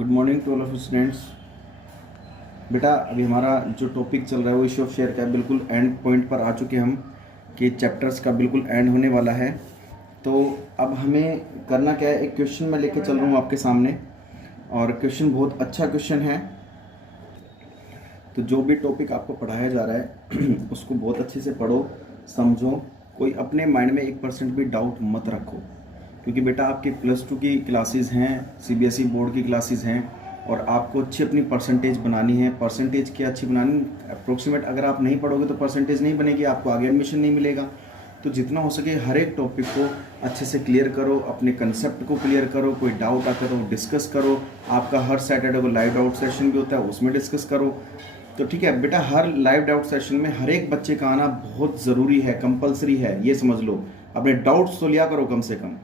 Good morning to all of students. बेटा अभी हमारा जो टॉपिक चल रहा है वो इशू ऑफ शेयर का बिल्कुल एंड पॉइंट पर आ चुके हम कि चैप्टर्स का बिल्कुल एंड होने वाला है। तो अब हमें करना क्या है, एक क्वेश्चन मैं लेके चल रहा हूँ आपके सामने और क्वेश्चन बहुत अच्छा क्वेश्चन है। तो जो भी टॉपिक आपको पढ़ाया जा रहा है उसको बहुत अच्छे से पढ़ो, समझो, कोई अपने माइंड में 1% भी डाउट मत रखो, क्योंकि बेटा आपकी +2 की क्लासेस हैं, सीबीएसई बोर्ड की क्लासेस हैं और आपको अच्छी अपनी परसेंटेज बनानी है। परसेंटेज क्या अच्छी बनानी, अप्रोक्सीमेट अगर आप नहीं पढ़ोगे तो परसेंटेज नहीं बनेगी, आपको आगे एडमिशन नहीं मिलेगा। तो जितना हो सके हर एक टॉपिक को अच्छे से क्लियर करो, अपने कंसेप्ट को क्लियर करो, कोई डाउट आता है तो डिस्कस करो। आपका हर सैटरडे को लाइव डाउट सेशन भी होता है, उसमें डिस्कस करो। तो ठीक है बेटा, हर लाइव डाउट सेशन में हर एक बच्चे का आना बहुत ज़रूरी है, कंपलसरी है, ये समझ लो। अपने डाउट्स तो लिया करो कम से कम।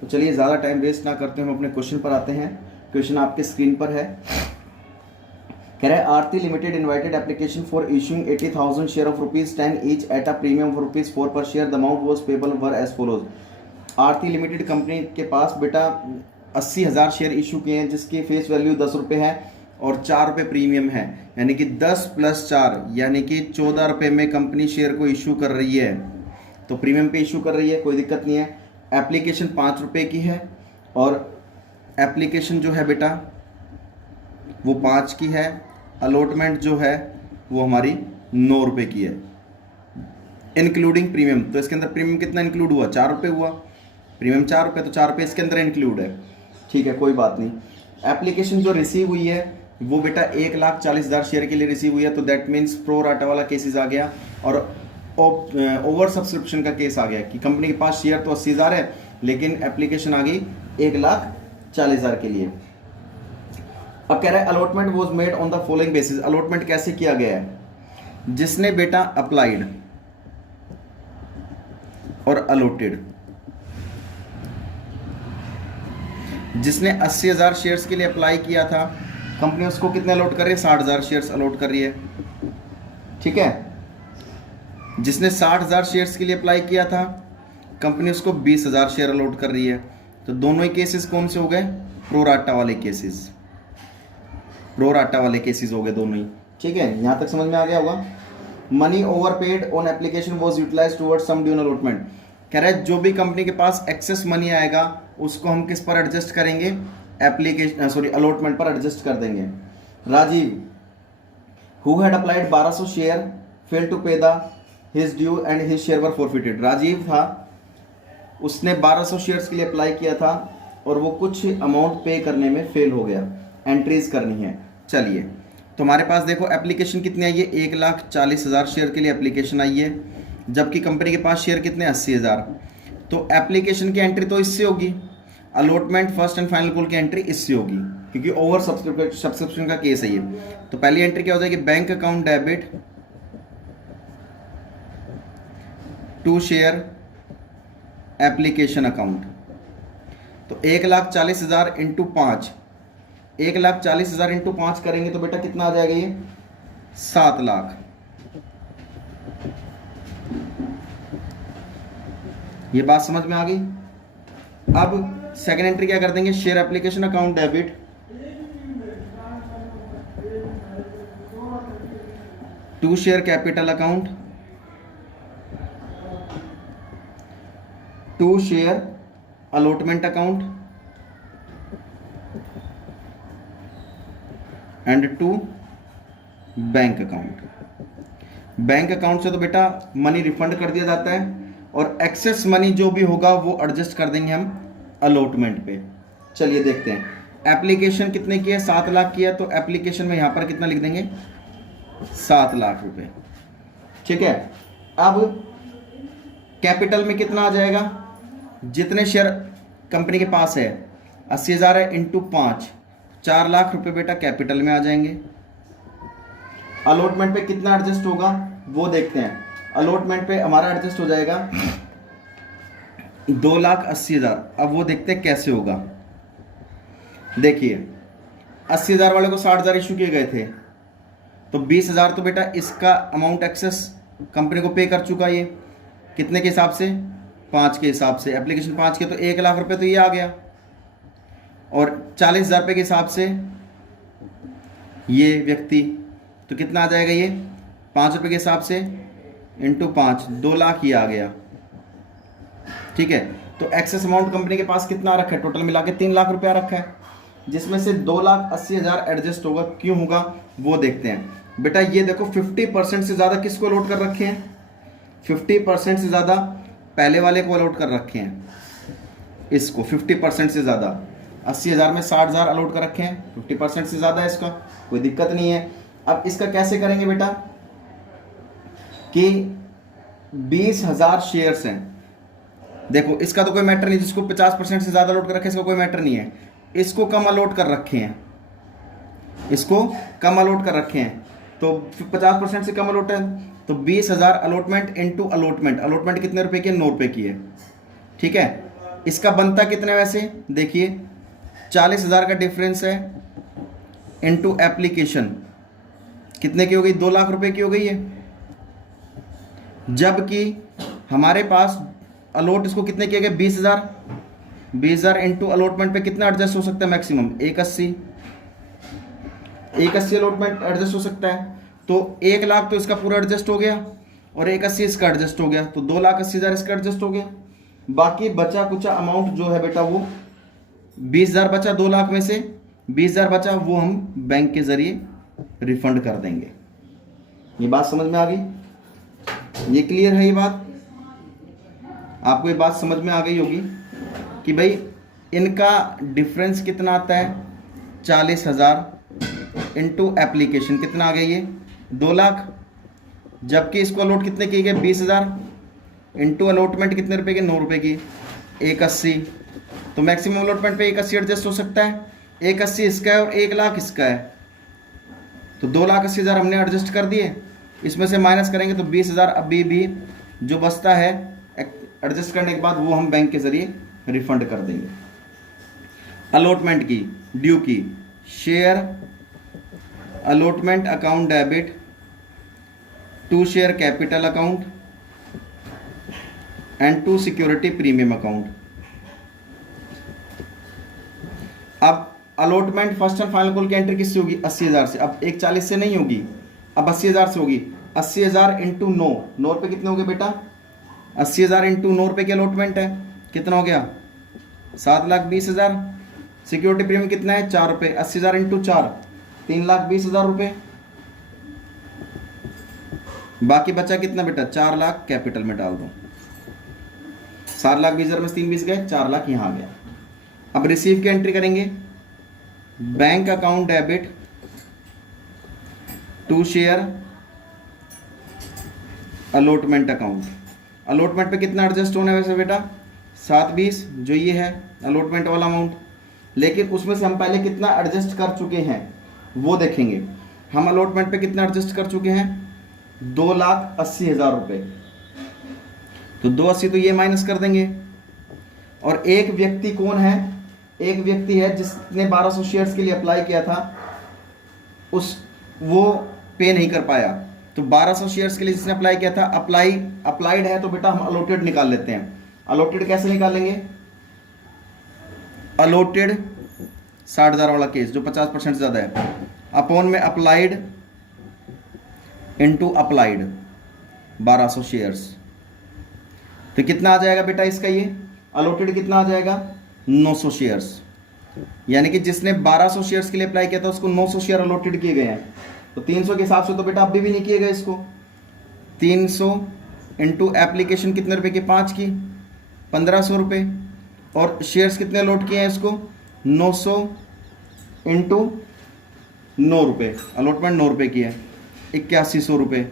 तो चलिए ज़्यादा टाइम वेस्ट ना करते हुए हम अपने क्वेश्चन पर आते हैं। क्वेश्चन आपके स्क्रीन पर है। कह रहा है Aarti limited invited application for issuing 80,000 share of ₹10 each at a premium of ₹4 per share. The amount was payable were as follows. Aarti limited company के पास बेटा 80,000 शेयर इशू किए हैं जिसकी फेस वैल्यू ₹10 है और ₹4 प्रीमियम है, यानी कि 10 + 4 यानी कि ₹14 में कंपनी शेयर को इशू कर रही है। तो प्रीमियम पे इशू कर रही है, कोई दिक्कत नहीं है। एप्लीकेशन ₹5 की है और एप्लीकेशन जो है बेटा वो 5 की है। अलॉटमेंट जो है वो हमारी ₹9 की है, इंक्लूडिंग प्रीमियम। तो इसके अंदर प्रीमियम कितना इंक्लूड हुआ, ₹4 हुआ। प्रीमियम ₹4, तो ₹4 इसके अंदर इंक्लूड है। ठीक है, कोई बात नहीं। एप्लीकेशन जो रिसीव हुई है वो बेटा 1,40,000 शेयर के लिए रिसीव हुई है, तो दैट मीन्स प्रो राटा वाला केसेस आ गया और ओवर सब्सक्रिप्शन का केस आ गया कि कंपनी के पास शेयर तो 80,000 है लेकिन एप्लीकेशन आ गई 1,40,000 के लिए। अब कह रहा है allotment was made on the following basis. Allotment कैसे किया गया है, जिसने बेटा अप्लाइड और अलॉटेड, जिसने 80,000 शेयर्स के लिए अप्लाई किया था, कंपनी उसको कितने अलॉट कर रही है, 60,000 शेयर्स अलॉट कर रही है। ठीक है, जिसने 60,000 शेयर्स के लिए अप्लाई किया था कंपनी उसको 20,000 शेयर अलॉट कर रही है। तो दोनों ही केसेस कौन से हो गए, प्रोराटा वाले केसेस। प्रोराटा वाले केसेस हो गए दोनों ही। ठीक है, यहां तक समझ में आ गया होगा। Money over paid on application was utilise towards sum due allotment. कह रहा है जो भी कंपनी के पास एक्सेस मनी आएगा उसको हम किस पर एडजस्ट करेंगे, एप्लीकेशन अलॉटमेंट पर एडजस्ट कर देंगे। Rajiv who had applied 1200 share fail to pay the his due and his share were forfeited. Rajiv था, उसने 1200 शेयर्स के लिए अप्लाई किया था और वो कुछ अमाउंट पे करने में फेल हो गया, एंट्रीज करनी है। चलिए, तो हमारे पास देखो एप्लीकेशन कितनी आई है, 1,40,000 शेयर के लिए एप्लीकेशन आई है, जबकि कंपनी के पास शेयर कितने 80,000। तो एप्लीकेशन की एंट्री तो इससे होगी, allotment first and final call की एंट्री इससे होगी, क्योंकि ओवर सब्सक्रिप्शन का केस है ये। तो पहली एंट्री क्या हो जाएगी, bank account debit to share application account. तो 1,40,000 इंटू 5, 1,40,000 इंटू 5 करेंगे तो बेटा कितना आ जाएगा, ये 7 लाख। ये बात समझ में आ गई। अब सेकंड एंट्री क्या कर देंगे, share application account debit to share capital account to share allotment account and to bank account. Bank account से तो बेटा मनी रिफंड कर दिया जाता है और एक्सेस मनी जो भी होगा वो एडजस्ट कर देंगे हम अलॉटमेंट पे। चलिए देखते हैं, एप्लीकेशन कितने की है, 7 लाख की है, तो एप्लीकेशन में यहां पर कितना लिख देंगे, 7 लाख रुपए। ठीक है, अब कैपिटल में कितना आ जाएगा, जितने शेयर कंपनी के पास है 80,000 है इंटू 5, 4 लाख रुपए बेटा कैपिटल में आ जाएंगे। अलॉटमेंट पे कितना एडजस्ट होगा वो देखते हैं। अलॉटमेंट पे हमारा एडजस्ट हो जाएगा 2,80,000। अब वो देखते हैं कैसे होगा। देखिए 80,000 वाले को 60,000 इशू किए गए थे, तो 20,000 तो बेटा इसका अमाउंट एक्सेस कंपनी को पे कर चुका, ये कितने के हिसाब से, 5 के हिसाब से। एप्लीकेशन 5 के तो 1 लाख रुपए तो ये आ गया, और 40,000 रुपये के हिसाब से ये व्यक्ति, तो कितना आ जाएगा ये 5 रुपये के हिसाब से इंटू 5, 2 लाख ये आ गया। ठीक है, तो एक्सेस अमाउंट कंपनी के पास कितना रखा है, टोटल मिला के 3 लाख रुपया रखा है, जिसमें से 2,80,000 एडजस्ट होगा। क्यों होगा वो देखते हैं। बेटा ये देखो 50% से ज़्यादा किसको अलॉट कर रखे हैं, 50% से ज़्यादा पहले वाले को अलॉट कर रखे हैं, इसको 50% से ज़्यादा 80,000 में 60,000 अलॉट कर रखे हैं, 50% से ज़्यादा है इसका, कोई दिक्कत नहीं है। अब इसका कैसे करेंगे बेटा कि 20,000 शेयर्स हैं, देखो इसका तो कोई मैटर नहीं, जिसको 50% से ज़्यादा अलॉट कर रखे हैं इसका कोई मैटर नहीं है, इसको कम अलॉट कर रखे हैं, इसको कम अलॉट कर रखे हैं, तो 50% से कम अलॉट है, तो 20,000 अलॉटमेंट इनटू अलॉटमेंट, अलॉटमेंट कितने रुपए की है, 9 रुपए की है। ठीक है, इसका बनता कितने, वैसे देखिए 40,000 का डिफरेंस है इनटू एप्लीकेशन, कितने की हो गई, 2 लाख रुपए की हो गई है। जबकि हमारे पास अलॉट इसको कितने किए गए, 20,000, 20,000 इंटू अलॉटमेंट पे कितना एडजस्ट हो सकता है मैक्सिमम, 180 अलॉटमेंट एडजस्ट हो सकता है, तो 1 लाख तो इसका पूरा एडजस्ट हो गया और 180 इसका एडजस्ट हो गया, तो 2,80,000 इसका एडजस्ट हो गया। बाकी बचा कुचा अमाउंट जो है बेटा वो 20,000 बचा, 2 लाख में से 20,000 बचा, वो हम बैंक के जरिए रिफंड कर देंगे। ये बात समझ में आ गई, ये क्लियर है, ये बात आपको ये बात समझ में आ गई होगी कि भाई इनका डिफरेंस कितना आता है, 40,000 इंटू एप्लीकेशन कितना आ गया ये 2 लाख, जबकि इसको अलॉट कितने किए गए, 20,000 इंटू अलॉटमेंट कितने रुपए की, 9 रुपए की, 180, तो मैक्सिमम अलॉटमेंट पे 180 एडजस्ट हो सकता है, 180 इसका है और 1 लाख इसका है, तो 2,80,000 हमने एडजस्ट कर दिए, इसमें से माइनस करेंगे तो 20,000 अभी भी जो बचता है एडजस्ट करने के बाद वो हम बैंक के जरिए रिफंड कर देंगे। अलॉटमेंट की ड्यू की, share allotment account debit to share capital account and to security premium account. अब allotment first and final call की एंट्री किससे होगी, 80,000 से, अब 140 से नहीं होगी, अब 80,000 से होगी, 80,000 इंटू 9, 9 रुपये कितने हो गए बेटा, 80,000 इंटू 9 रुपये की अलॉटमेंट है, कितना हो गया 7,20,000, सिक्योरिटी प्रीमियम कितना है 4 रुपये, 80,000 इंटू 4, 3,20,000 रुपये, बाकी बचा कितना बेटा 4 लाख, कैपिटल में डाल दो, 7,20,000 में 3 20 गए, 4 लाख यहाँ गया। अब रिसीव की एंट्री करेंगे, bank account debit to share allotment account, allotment पे कितना एडजस्ट होना है वैसे बेटा 720 जो ये है अलॉटमेंट वाला अमाउंट, लेकिन उसमें से हम पहले कितना एडजस्ट कर चुके हैं वो देखेंगे। हम अलॉटमेंट पे कितना एडजस्ट कर चुके हैं 2,80,000 रुपये, तो 280 तो ये माइनस कर देंगे, और एक व्यक्ति कौन है, एक व्यक्ति है जिसने 1200 शेयर्स के लिए अप्लाई किया था, वो पे नहीं कर पाया, तो 1200 शेयर्स के लिए जिसने अप्लाई किया था अप्लाइड है, तो बेटा हम अलॉटेड निकाल लेते हैं। अलॉटेड कैसे निकालेंगे, अलॉटेड 60,000 वाला केस जो 50% से ज़्यादा है, अपॉन में अप्लाइड इनटू अप्लाइड 1200 शेयर्स, तो कितना आ जाएगा बेटा इसका, ये अलॉटेड कितना आ जाएगा 900 शेयर्स, यानी कि जिसने 1200 शेयर्स के लिए अप्लाई किया था उसको 900 शेयर अलॉटेड किए गए हैं, तो 300 के हिसाब से तो बेटा अभी भी नहीं किए गए इसको, 300 इंटू एप्लीकेशन कितने रुपए की 5 की 1,500 रुपये, और शेयर्स कितने अलॉट किए हैं इसको 900 इंटू 9 रुपये, अलॉटमेंट 9 रुपये की है 8100 रुपये,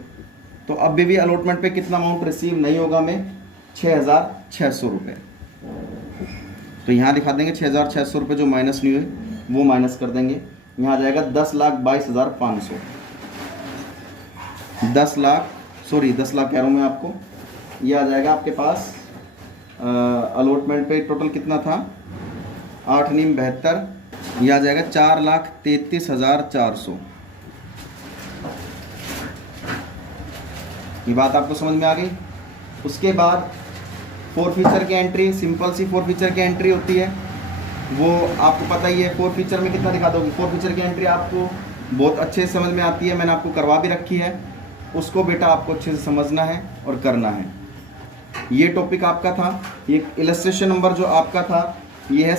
तो अभी भी अलॉटमेंट पे कितना अमाउंट रिसीव नहीं होगा हमें 6,600 रुपये, तो यहाँ दिखा देंगे 6,600 रुपये जो माइनस नहीं हुए वो माइनस कर देंगे, यहाँ आ जाएगा 10,22,500, 10 लाख कह रहा हूँ मैं आपको, ये आ जाएगा आपके पास अलॉटमेंट पे टोटल कितना था 8 नीम 72, ये आ जाएगा 4,33,400। ये बात आपको समझ में आ गई। उसके बाद फोर फीचर की एंट्री, सिंपल सी फोर फीचर की एंट्री होती है, वो आपको पता ही है। फोर फीचर में कितना दिखा दोगे, फोर फीचर की एंट्री आपको बहुत अच्छे से समझ में आती है, मैंने आपको करवा भी रखी है, उसको बेटा आपको अच्छे से समझना है और करना है। ये टॉपिक आपका था, ये इलस्ट्रेशन नंबर जो आपका था ये है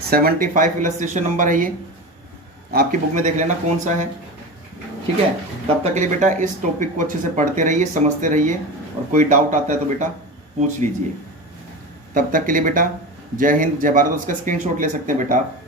75 इलस्ट्रेशन नंबर है, ये आपकी बुक में देख लेना कौन सा है, ठीक है। तब तक के लिए बेटा इस टॉपिक को अच्छे से पढ़ते रहिए, समझते रहिए, और कोई डाउट आता है तो बेटा पूछ लीजिए। तब तक के लिए बेटा जय हिंद जय भारत। उसका स्क्रीनशॉट ले सकते हैं बेटा आप।